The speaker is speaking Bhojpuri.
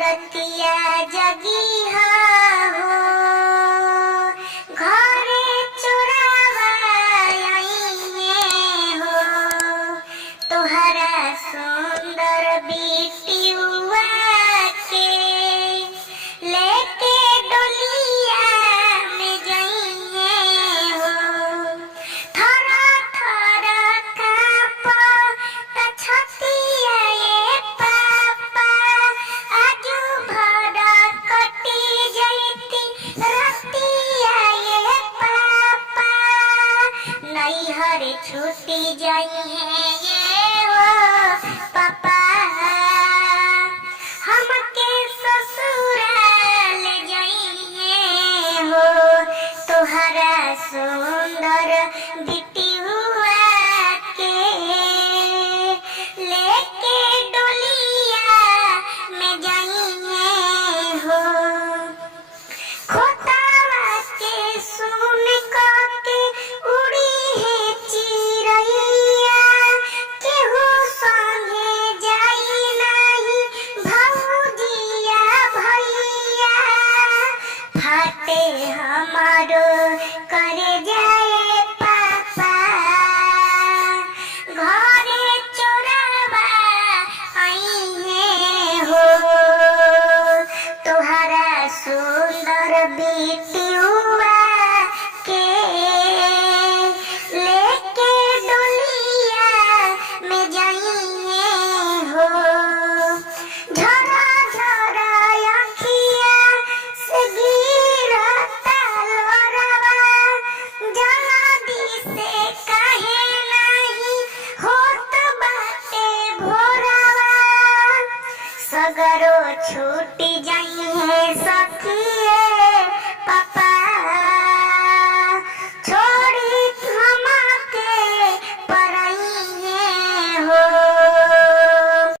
रतिया जगिहा हो घरे चोरावा आइए हो तोहरा सुंदर बिटिया के लेके डोलिया में जाइए हो थरा थरा कांपता छतिया ये पापा आजू भरा कटी जैती रतिया ये पापा नैहर छूटी जाइए हो पापा हमके ससुराल जाइए हो तोहरा सुंदर बिटिया के लेके डोलिया में जाइए हो खोतावा के सुन के उड़ी है चिड़ैया केहू संगे जाई नहीं भौजिया भैया फाटे हमारो करे जाए पापा घरे चोरावा आइए हो तोहरा सुंदर बिटिया के लेके डोलिया में जाइए हो झरा झरा अखिया से गिरता लोरावा जल्दी से काहे नहीं होत बाटे भोरावा सगरो छूटी जाई